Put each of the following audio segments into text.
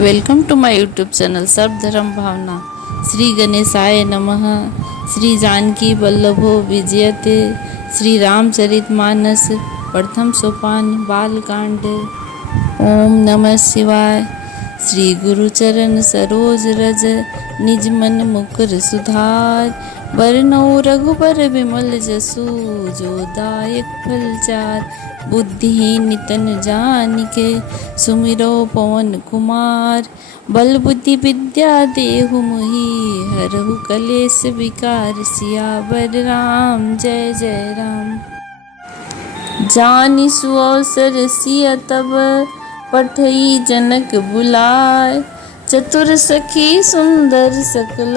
Welcome to my YouTube channel Sarvadharm Bhavna. Shri गणेशाय नमः। श्री जानकी वल्लभो विजयते। श्री रामचरितमानस प्रथम सोपान बालकांड। ओम नमः शिवाय। श्री गुरुचरण सरोज रज निज मन मुकुर सुधार। वरनौ रघुबर विमल जसु जो दायक फल चार। बुद्धिहीन तन जानिके सुमिरो पवन कुमार। बल बुद्धि विद्या देहु मोहि हरहु कलेश विकार। सियावर राम जय जय राम। जानि सुअवसर सिय तब पठई जनक बुलाय। चतुर सखी सुंदर सकल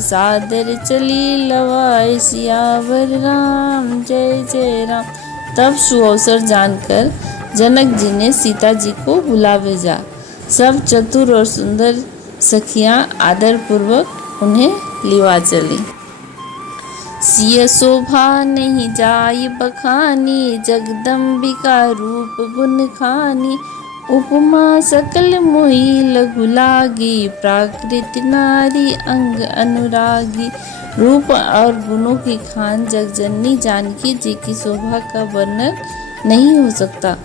सादर चली लवाय। सियावर राम जय जय राम। तब सुअवसर जानकर जनक जी ने सीता जी को बुला भेजा। सब चतुर और सुंदर सखियां आदर पूर्वक उन्हें लिवा चली। सिय शोभा नहीं जाय बखानी जगदम्बिका रूप गुण खानी। उपमा सकल मोहि लघु लागी प्राकृत नारी अंग अनुरागी। रूप और गुणों की खान जगजननी जानकी जी की शोभा का वर्णन नहीं हो सकता।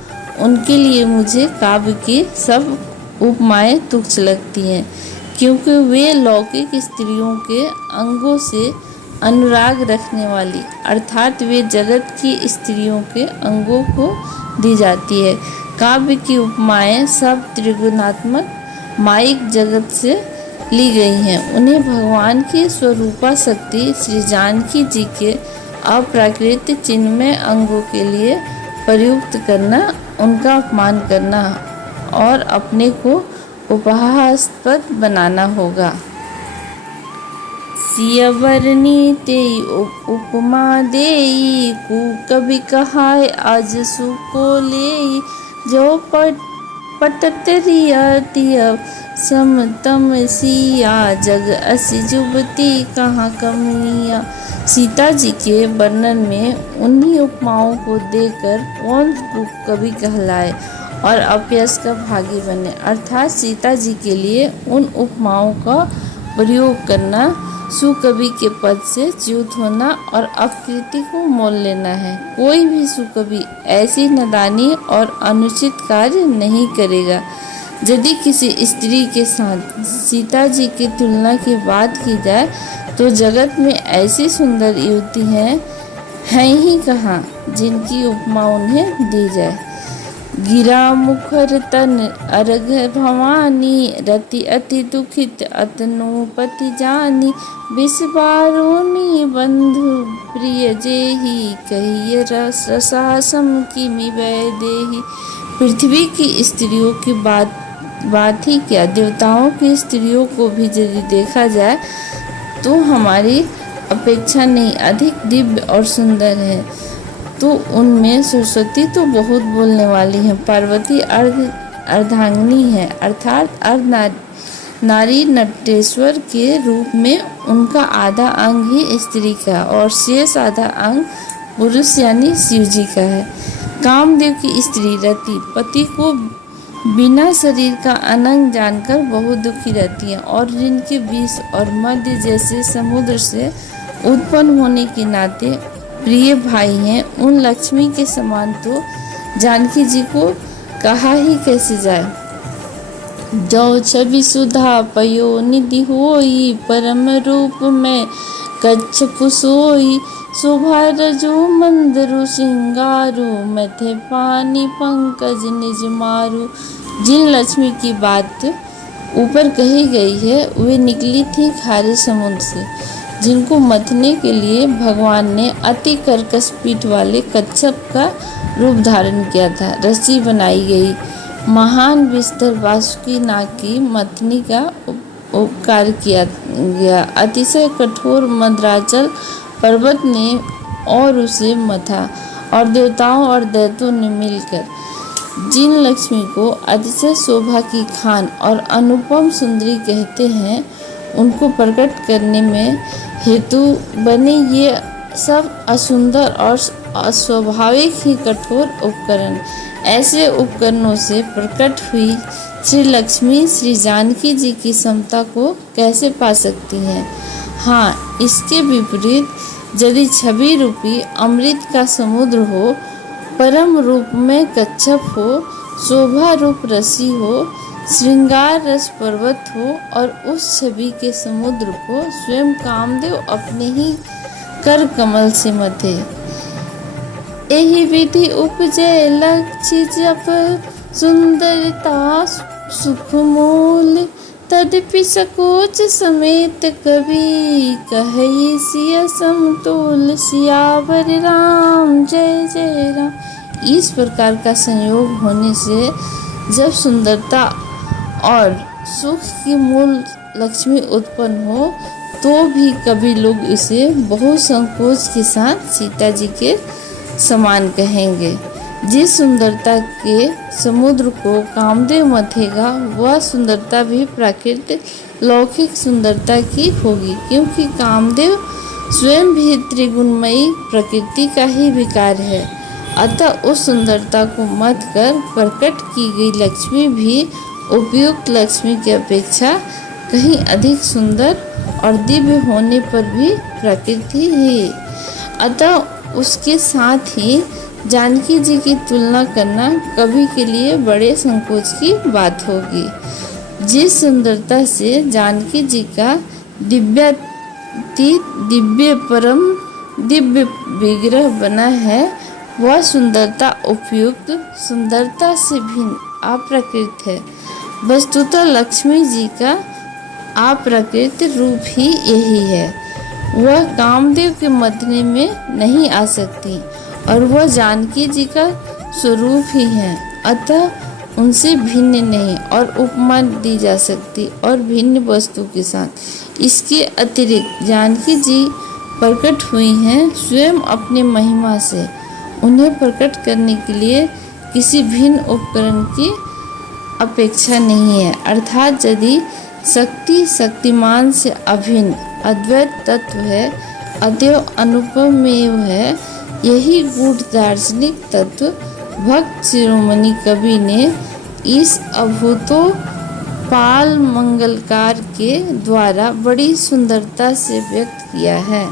उनके लिए मुझे काव्य की सब उपमाएं तुच्छ लगती हैं, क्योंकि वे लौकिक स्त्रियों के अंगों से अनुराग रखने वाली अर्थात वे जगत की स्त्रियों के अंगों को दी जाती है। काव्य की उपमाएं सब त्रिगुणात्मक माइक जगत से ली गई हैं। उन्हें भगवान की स्वरूपा शक्ति श्री जानकी जी के अप्राकृतिक चिन्मय अंगों के लिए प्रयुक्त करना, उनका अपमान करना और अपने को उपहासास्पद बनाना होगा। सियवरनी तेई उपमा देई कु कभी कहाय आज सुको लेई। जो पटत रियतिय समतम सिया जग असी जुबती कहाँ कमनिया। सीता जी के वर्णन में उन्हीं उपमाओं को देकर कौन कवि कहलाए और अपयश का भागी बने। अर्थात सीता जी के लिए उन उपमाओं का प्रयोग करना सुकवि के पद से च्युत होना और अपकृति को मोल लेना है। कोई भी सुकवि ऐसी नादानी और अनुचित कार्य नहीं करेगा। यदि किसी स्त्री के साथ सीता जी की तुलना की बात की जाए तो जगत में ऐसी सुंदर युवती हैं ही कहाँ जिनकी उपमा उन्हें दी जाए। गिरा मुखर तन अर्घ भवानी रति अति दुखित अतनुपति जानी। विषबारोनी बंधु प्रिय जेहि कहिय रसासम किमि वै देहि। पृथ्वी की स्त्रियों की बात ही क्या, देवताओं की स्त्रियों को भी यदि देखा जाए तो हमारी अपेक्षा नहीं अधिक दिव्य और सुंदर है। तो उनमें सरस्वती तो बहुत बोलने वाली हैं। पार्वती अर्धांगिनी है अर्थात अर्ध नारी नटेश्वर के रूप में उनका आधा अंग ही स्त्री का और शेष आधा अंग पुरुष यानी शिव जी का है। कामदेव की स्त्री रति पति को बिना शरीर का अनंग जानकर बहुत दुखी रहती हैं और जिनके विष और मध्य जैसे समुद्र से उत्पन्न होने के नाते प्रिय भाई हैं, उन लक्ष्मी के समान तो जानकी जी को कहा ही कैसे जाए। जो छवि सुधा पयो निधि होई परम रूप में कच्छप सोई। शोभा रजो मंदरु सिंगारू मथे पानी पंकज निज मारू। जिन लक्ष्मी की बात ऊपर कही गई है वे निकली थी खारे समुद्र से, जिनको मथने के लिए भगवान ने अति कर्कश पीठ वाले कच्छप का रूप धारण किया था। रस्सी बनाई गई महान बिस्तर वासुकी नाग की मथनी का उपकार किया गया। अतिशय कठोर मंदराचल पर्वत ने और उसे मथा और देवताओं और दैत्यों ने मिलकर जिन लक्ष्मी को अतिशय शोभा की खान और अनुपम सुंदरी कहते हैं उनको प्रकट करने में हेतु बने ये सब असुंदर और अस्वाभाविक ही कठोर उपकरण। ऐसे उपकरणों से प्रकट हुई श्री लक्ष्मी श्री जानकी जी की समता को कैसे पा सकती हैं? हाँ, इसके विपरीत यदि छवि रूपी अमृत का समुद्र हो, परम रूप में कच्छप हो, शोभा रूप रसी हो, श्रृंगार रस पर्वत हो और उस छवि के समुद्र को स्वयं कामदेव अपने ही कर कमल से मथे। एहि विधि उपजे लक्ष्य जप सुंदरता सुख मूल, तदपि सकोच समेत कवि कहि सिय समतोल। सियावर राम जय जय राम। इस प्रकार का संयोग होने से जब सुंदरता और सुख की मूल लक्ष्मी उत्पन्न हो तो भी कभी लोग इसे बहुत संकोच के साथ सीता जी के समान कहेंगे। जिस सुंदरता के समुद्र को कामदेव मथेगा वह सुंदरता भी प्राकृतिक लौकिक सुंदरता की होगी, क्योंकि कामदेव स्वयं भी त्रिगुणमयी प्रकृति का ही विकार है। अतः उस सुंदरता को मत कर प्रकट की गई लक्ष्मी भी उपयुक्त लक्ष्मी की अपेक्षा कहीं अधिक सुंदर और दिव्य होने पर भी प्रकृति ही। अतः उसके साथ ही जानकी जी की तुलना करना कभी के लिए बड़े संकोच की बात होगी। जिस सुंदरता से जानकी जी का दिव्य परम दिव्य विग्रह बना है, वह सुंदरता उपयुक्त सुंदरता से भिन्न अप्राकृत है। वस्तुतः लक्ष्मी जी का अप्राकृत रूप ही यही है। वह कामदेव के मथने में नहीं आ सकती और वह जानकी जी का स्वरूप ही है। अतः उनसे भिन्न नहीं और उपमा दी जा सकती और भिन्न वस्तु के साथ। इसके अतिरिक्त जानकी जी प्रकट हुई हैं स्वयं अपने महिमा से। उन्हें प्रकट करने के लिए किसी भिन्न उपकरण की अपेक्षा नहीं है। अर्थात यदि शक्ति शक्तिमान से अभिन्न अद्वैत तत्व है, अतएव अनुपमेय है। यही गूढ़ दार्शनिक तत्व भक्त शिरोमणि कवि ने इस अभूतो पाल मंगलकार के द्वारा बड़ी सुंदरता से व्यक्त किया है।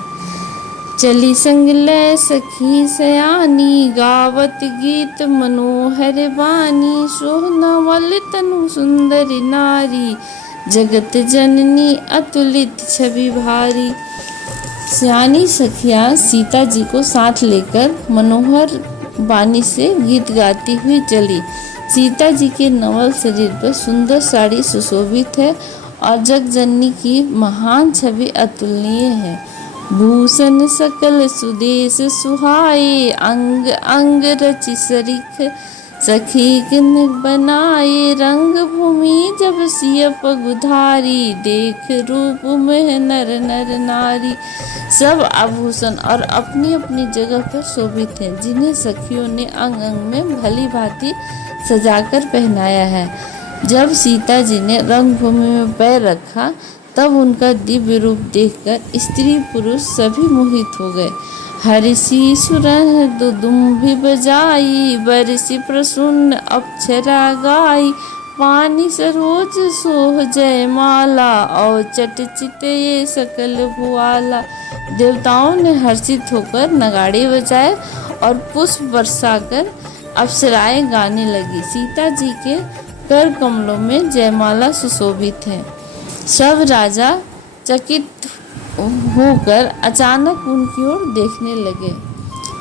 चली संग लय सखी सयानी, गावत गीत मनोहर बानी। सोहनवल तनु सुंदरी नारी, जगत जननी अतुलित छवि भारी। सयानी सखियाँ सीता जी को साथ लेकर मनोहर बानी से गीत गाती हुई चली। सीता जी के नवल शरीर पर सुंदर साड़ी सुशोभित है और जगजननी की महान छवि अतुलनीय है। भूषण सकल सुदेश सुहाए, अंग अंग रचि सरिख सखी किन बनाए। रंग भूमि जब सिय पगुधारी, देख रूप में नर नर नारी। सब आभूषण और अपनी अपनी जगह पर शोभित हैं, जिन्हें सखियों ने अंग अंग में भली भांति सजाकर पहनाया है। जब सीता जी ने रंगभूमि में पैर रखा तब उनका दिव्य रूप देखकर स्त्री पुरुष सभी मोहित हो गए। हर्षि सुरह दुदुम्भि बजाई, बरसि प्रसून्न अप्सरा गाई। पानी सरोज सोह जय माला, और चट चिते सकल भुआला। देवताओं ने हर्षित होकर नगाड़े बजाए और पुष्प बरसाकर अप्सराएं गाने लगी। सीता जी के कर कमलों में जयमाला सुशोभित है। सब राजा चकित होकर अचानक उनकी ओर देखने लगे।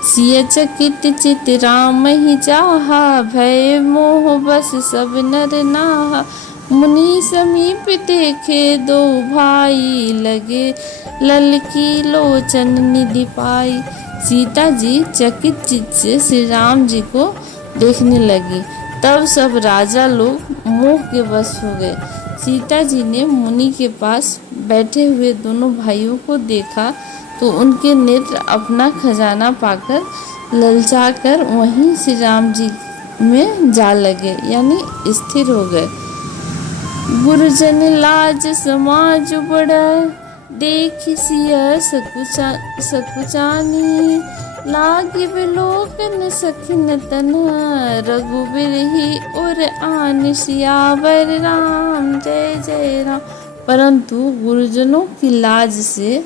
सिय चकित चित राम ही चाहा, भय मोह बस सब नर नाहा। मुनि समीप देखे दो भाई, लगे ललकी लोचन निधि पाई। सीता जी चकित चित्त से श्री राम जी को देखने लगी। तब सब राजा लोग मोह के वश हो गए। सीता जी ने मुनि के पास बैठे हुए दोनों भाइयों को देखा तो उनके नेत्र अपना खजाना पाकर ललचाकर वहीं श्री राम जी में जा लगे, यानी स्थिर हो गए। गुरुजन लाज समाज बड़ा, देख सिय सकुचानी। लागे बिलोकन सखिन तन, रघुबीर ही और आन सियावर राम, जय जय राम। परंतु गुरुजनों की लाज से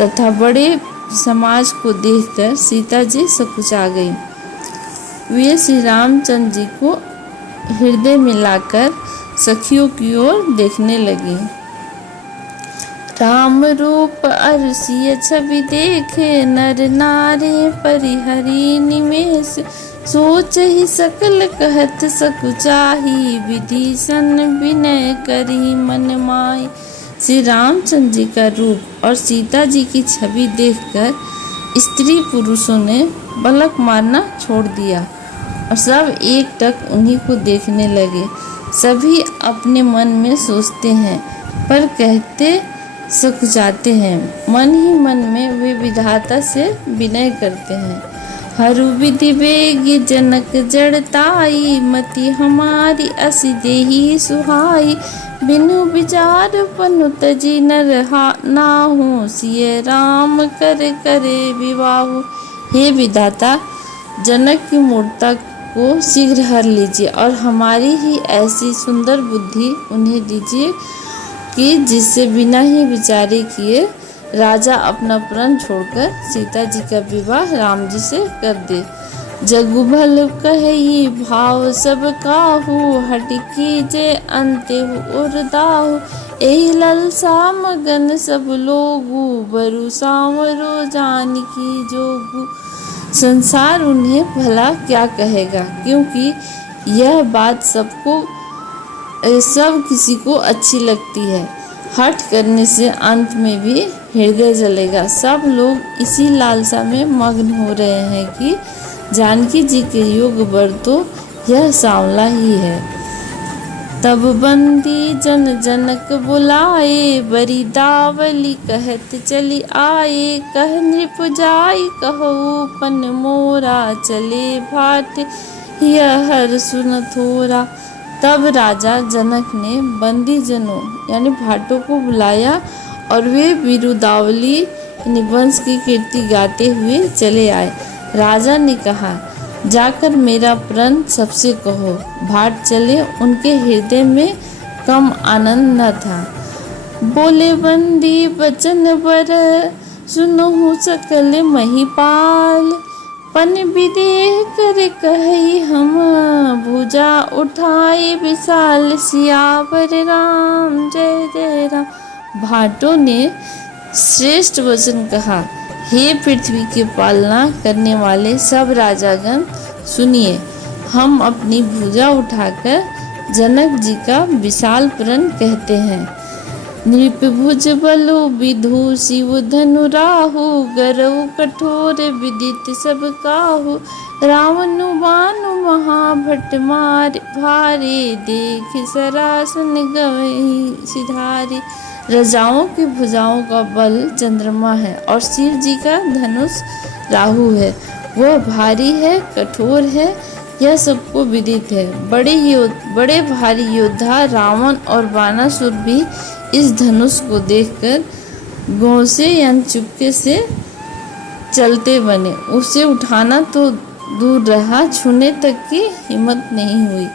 तथा बड़े समाज को देखकर सीता जी सकुचा गई। वे श्री रामचंद्र जी को हृदय में लाकर सखियों की ओर देखने लगी। राम रूप अरसिय छवि देखे, नर नारी परिहरि निमेष, सोच ही सकल कहत सकुचाही, विभीषण विनय करी मन माही। श्री रामचंद्र जी का रूप और सीता जी की छवि देखकर स्त्री पुरुषों ने पलक मारना छोड़ दिया और सब एकटक उन्हीं को देखने लगे। सभी अपने मन में सोचते हैं पर कहते सकुचाते हैं। मन ही मन में वे विधाता से विनय करते हैं। हरु विधि वेगी जनक जड़ताई, मति हमारी असी देही सुहाई, बिनु विचार पनु तजी नर नाहु, सिय राम कर करे विवाहु। हे विधाता, जनक की मूर्ता को शीघ्र हर लीजिए और हमारी ही ऐसी सुंदर बुद्धि उन्हें दीजिए कि जिससे बिना ही विचारे किए राजा अपना प्रण छोड़कर सीता जी का विवाह राम जी से कर दे। जगु भल कहि भाव सब काहू, हट कीजे अंते उर दाहू, एहि ललसा मगन सब लोगू, बरु सांवरो जानकी जोगू। संसार उन्हें भला क्या कहेगा, क्योंकि यह बात सब किसी को अच्छी लगती है। हठ करने से अंत में भी हृदय जलेगा। सब लोग इसी लालसा में मग्न हो रहे हैं कि जानकी जी के युग वर तो यह सांवला ही है। तब बंदी जन जनक बुलाए, बरी दावली कहत चली आए, कह नृप जाई कहू पन मोरा, चले भाट यह हर सुन थोरा। तब राजा जनक ने बंदी जनों यानी भाटों को बुलाया और वे बिरुदावली निवंश की कीर्ति गाते हुए चले आए। राजा ने कहा, जाकर मेरा प्रण सबसे कहो। भाट चले, उनके हृदय में कम आनंद न था। बोले बंदी वचन बर, सुनहु सकल महिपाल, पन विदेह कर कही हम, भुजा उठाए विशाल, सियावर राम, जय जय राम। भाटों ने श्रेष्ठ वचन कहा, हे पृथ्वी की पालना करने वाले सब राजागण, सुनिए। हम अपनी भुजा उठाकर जनक जी का विशाल प्रण कहते हैं। नृपभुज बलो विधु शिव धनु राहु, गरऊ कठोर विदित सब काहू, रावनु बानु महाभट मार भारे, देख सरासन गवई सिधारे। राजाओं की भुजाओं का बल चंद्रमा है और शिव जी का धनुष राहु है। वह भारी है, कठोर है, यह सबको विदित है। बड़े भारी योद्धा रावण और बानासुर भी इस धनुष को देखकर गौ से यानी चुपके से चलते बने। उसे उठाना तो दूर रहा, छूने तक की हिम्मत नहीं हुई।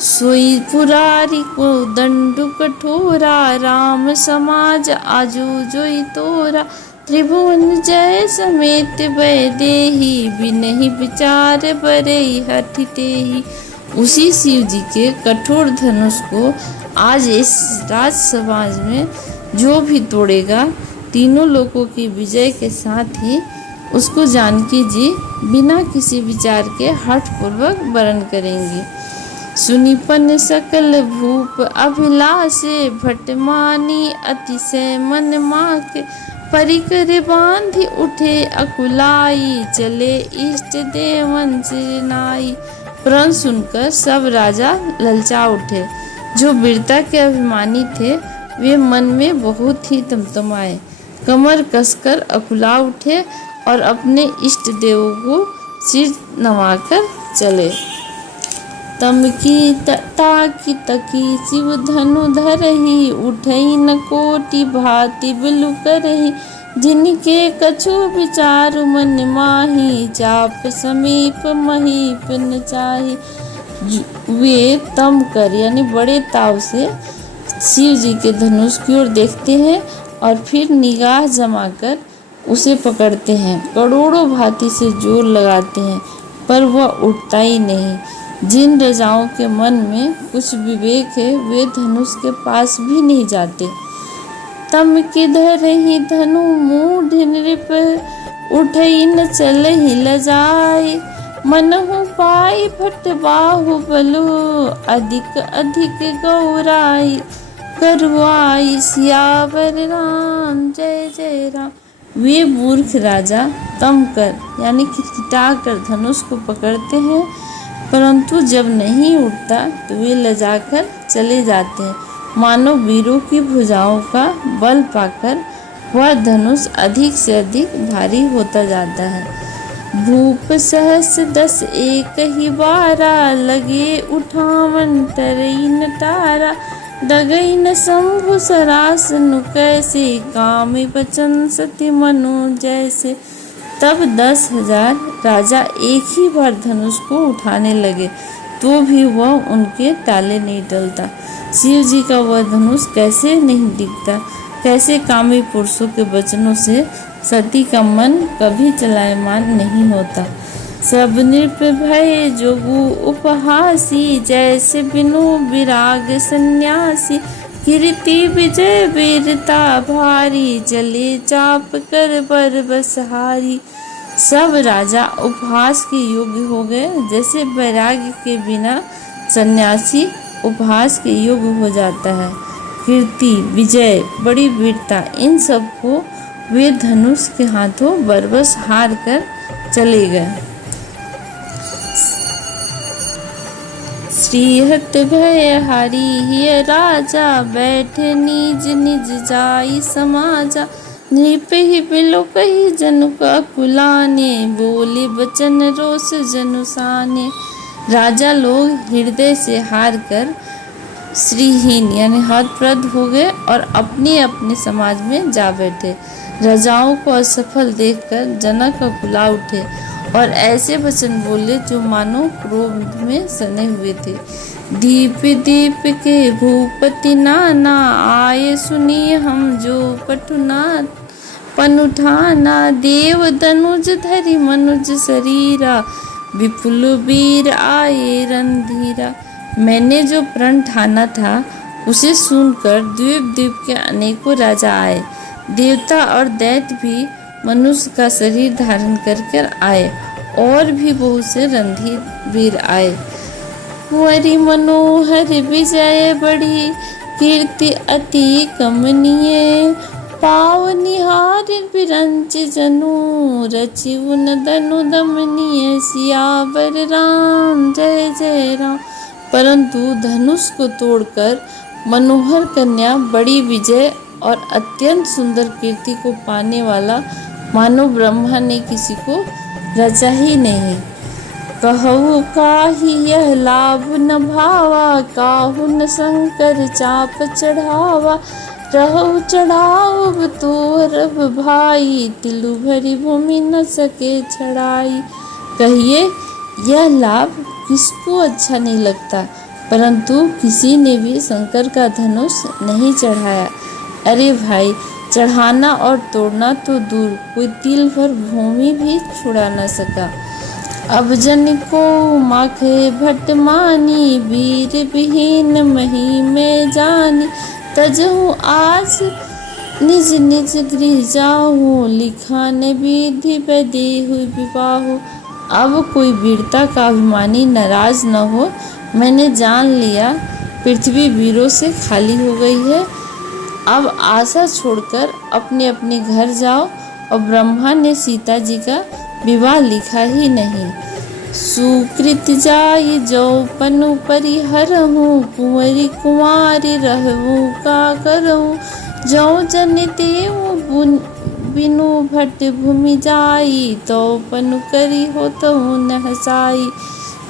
सोई पुरारी को दंडु कठोरा, राम समाज आजू जोई तोरा, त्रिभुवन जय समेत वैदेही, बिनहि विचार बरई हठितेहि। उसी शिव जी के कठोर धनुष को आज इस राज समाज में जो भी तोड़ेगा, तीनों लोगों की विजय के साथ ही उसको जानकी जी बिना किसी विचार के हठ पूर्वक वरण करेंगी। सुनिपन सकल भूप अभिलाषे, भटमानी अतिशय मन माके, परिकर बांधि उठे अकुलाई, चले इष्ट देवन सिरनाई। प्रण सुनकर सब राजा ललचा उठे। जो वीरता के अभिमानी थे वे मन में बहुत ही तमतमाए, कमर कसकर अकुला उठे और अपने इष्ट देवों को सिर नवाकर चले। तमकी ताकी तकी शिव धनु धरही, उठई न कोटि भांति बिलु करही, जिनके कछु विचार मन माही, चाप समीप महीप न चाही। वे तम कर यानी बड़े ताव से शिव जी के धनुष की ओर देखते हैं और फिर निगाह जमाकर उसे पकड़ते हैं। करोड़ों भांति से जोर लगाते हैं पर वह उठता ही नहीं। जिन राजाओं के मन में कुछ विवेक है वे धनुष के पास भी नहीं जाते। तम किधर ही धनु मूढ़ नृप, उठई न चलहि लजाए। मनहु पाई भट बाहुबलु, अधिक अधिक गौराई। करवाई सियावर राम जय जय राम। वे मूर्ख राजा तम कर यानी खिटखिटा कर धनुष को पकड़ते हैं, परंतु जब नहीं उठता तो वे लजाकर चले जाते हैं। मानो वीरों की भुजाओं का बल पाकर वह धनुष अधिक से अधिक भारी होता जाता है। भूप सहस 10 एक ही बारा, लगे उठावन तरई न तारा। डगई न शंभु सरासनु कैसे, कामी बचन सती मनु जैसे। तब 10,000 राजा एक ही बार धनुष को उठाने लगे तो भी वह उनके ताले नहीं टलता। शिव जी का वह धनुष कैसे नहीं दिखता, कैसे कामी पुरुषों के वचनों से सती का मन कभी चलायमान नहीं होता। सब नृप भय जोगु उपहासी, जैसे बिनु विराग सन्यासी। कीर्ति विजय वीरता भारी, चले चाप कर बर बसहारी। सब राजा उपहास के योग्य हो गए, जैसे वैराग्य के बिना सन्यासी उपहास के योग्य हो जाता है। कीर्ति विजय बड़ी वीरता इन सब को वे धनुष के हाथों बरबस हार कर चले गए। श्रीहट भय हारी हिय राजा, बैठे निज निज जाई समाजा। नृप ही बिलो कही जनु का कुलाने, बोले बचन रोष जनुसाने। राजा लोग हृदय से हार कर श्रीहीन यानी हतप्रद हो गए और अपने अपने समाज में जा बैठे। राजाओं को असफल देखकर जनक कुला उठे और ऐसे वचन बोले जो मानो क्रोध में सने हुए थे। दीप दीप के भूपति नाना, आए सुनिए हम जो पटुना पनुठाना। देव धनुज धरि मनुज शरीरा, विपुल वीर आए रणधीरा। मैंने जो प्रण ठाना था उसे सुनकर द्वीप द्वीप के अनेकों राजा आए। देवता और दैत्य भी मनुष्य का शरीर धारण कर आए और भी बहुत से रणधीर वीर आए। कुंवरी मनोहर विजय बड़ी, कीर्ति अति कमनीय। पाव निहार बिरंच जनु, रचिउ नदनु दमनीय। सियावर राम जय जय राम। परंतु धनुष को तोड़कर मनोहर कन्या बड़ी विजय और अत्यंत सुंदर कीर्ति को पाने वाला मानो ब्रह्मा ने किसी को रचा ही नहीं। कहु काहि यह लाभ न भावा, काहु न शंकर चाप चढ़ावा। रहु चढ़ाव तोरब भाई, तिलु भरी भूमि न सके छड़ाई। कहिए यह लाभ किसको अच्छा नहीं लगता, परंतु किसी ने भी शंकर का धनुष नहीं चढ़ाया। अरे भाई, चढ़ाना और तोड़ना तो दूर, कोई तिल भर भूमि भी छुड़ा न सका। अब जन को माखे भट मानी, वीर विहीन मही में जानी। तजहु आज निज निज गृह जाहूँ, लिखा न विधि बदे हुई विवाह। अब कोई वीरता का अभिमानी नाराज न हो, मैंने जान लिया पृथ्वी वीरों से खाली हो गई है। अब आशा छोड़कर अपने अपने घर जाओ। और ब्रह्मा ने सीता जी का विवाह लिखा ही नहीं। सुकृत जाय जो पनु परिहरहूँ, कुंवरी कुमारी रहूँ का करहूँ। जो जन देव बिनु भट भूमि जाई, तो पनु करी हो तो न हसाई।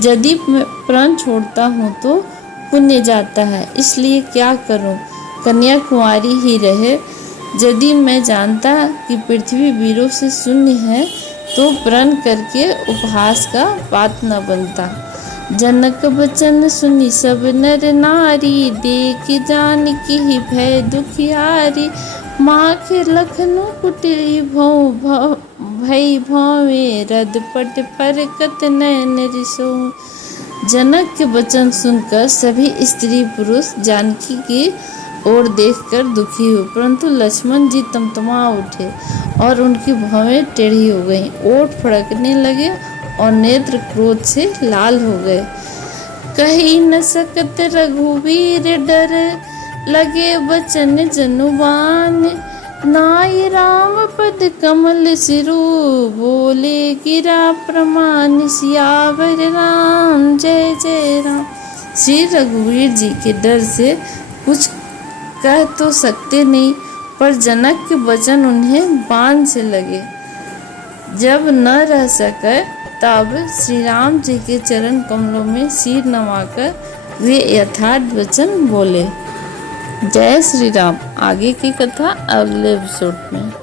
यदि मैं प्राण छोड़ता हूँ तो पुण्य जाता है, इसलिए क्या करूँ, कन्या कुंवारी ही रहे। यदि मैं जानता कि पृथ्वी वीरों से शून्य है तो प्रण करके उपहास का बात न बनता। जनक बचन सुनी सब नर नारी, देख जानकी ही भय दुखियारी। माखे लखनऊ कुटिरी भई भौवे, रद पट फरकत नयन रिसो। जनक के वचन सुनकर सभी स्त्री पुरुष जानकी की ओर देखकर दुखी हुए, परंतु लक्ष्मण जी तमतमा उठे और उनकी भौहें टेढ़ी हो गईं, ओठ फड़कने लगे और नेत्र क्रोध से लाल हो गए। कही न सकत रघुवीर डर, लगे बचन जनुबान। नाई राम पद कमल सिरु, बोले गिरा प्रमाण। सियावर राम जय जय राम। श्री रघुवीर जी के डर से कुछ कह तो सकते नहीं, पर जनक के वचन उन्हें बाण से लगे। जब न रह सके तब श्री राम जी के चरण कमलों में सिर नवाकर वे यथार्थ वचन बोले। जय श्री राम। आगे की कथा अगले एपिसोड में।